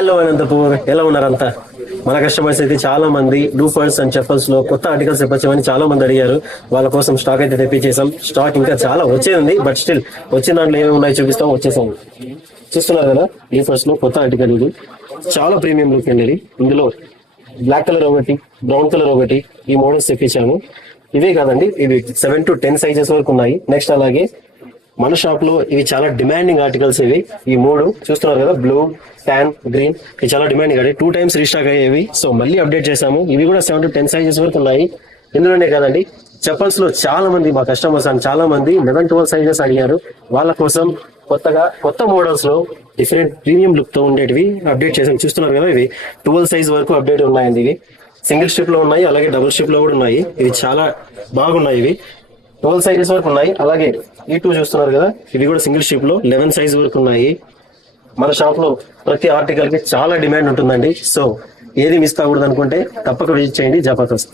Hello Anantapur, ఎలా ఉన్నారంతా? మన customers అయితే చాలా మంది డూఫర్స్ అండ్ చెప్పల్స్ లో కొత్త ఆర్టికల్స్ తెప్పచ్చమని చాలా మంది అడిగారు. వాళ్ళ కోసం స్టాక్ అయితే తెప్పించేసాం. స్టాక్ ఇంకా చాలా వచ్చేది, బట్ స్టిల్ వచ్చిన దాంట్లో ఏమి ఉన్నాయి చూపిస్తాం. వచ్చేసాం, చూస్తున్నారు కదా. డూఫర్స్ లో కొత్త ఆర్టికల్ ఇది, చాలా ప్రీమియం లుక్ అండి. ఇందులో బ్లాక్ కలర్ ఒకటి, బ్రౌన్ కలర్ ఒకటి, ఈ మోడల్స్ తెప్పించాము. ఇవే కాదండి, ఇవి 7 to 10 సైజెస్ వరకు ఉన్నాయి. నెక్స్ట్ అలాగే మన షాప్ లో ఇవి చాలా డిమాండింగ్ ఆర్టికల్స్. ఇవి ఈ మూడు చూస్తున్నారు కదా, బ్లూ, ట్యాన్, గ్రీన్, ఇవి చాలా డిమాండింగ్. 2 times రీస్టాక్ అయ్యేవి. సో మళ్ళీ అప్డేట్ చేసాము. ఇవి కూడా 7 to 10 సైజెస్ వరకు ఉన్నాయి. ఇందులోనే కాదండి, చెప్పల్స్ లో చాలా మంది మా కస్టమర్స్ అని చాలా మంది 11-12 సైజెస్ అడిగారు. వాళ్ళ కోసం కొత్తగా కొత్త మోడల్స్ లో డిఫరెంట్ ప్రీమియం లుక్ తో ఉండేటివి అప్డేట్ చేసాం. చూస్తున్నారు కదా, ఇవి 12 సైజ్ వరకు అప్డేట్ ఉన్నాయండి. ఇవి సింగిల్ స్ట్రిప్ లో ఉన్నాయి, అలాగే డబుల్ స్ట్రిప్ లో కూడా ఉన్నాయి. ఇవి చాలా బాగున్నాయి. ఇవి 12 సైజెస్ వరకు ఉన్నాయి. అలాగే ఈ 2 చూస్తున్నారు కదా, ఇవి కూడా సింగిల్ స్ట్రిప్ లో 11 సైజ్ వరకు ఉన్నాయి. మన షాప్ లో ప్రతి ఆర్టికల్ కి చాలా డిమాండ్ ఉంటుందండి. సో ఏది మిస్ కాకూడదు అనుకుంటే తప్పక విజిట్ చేయండి. జబర్దస్త్.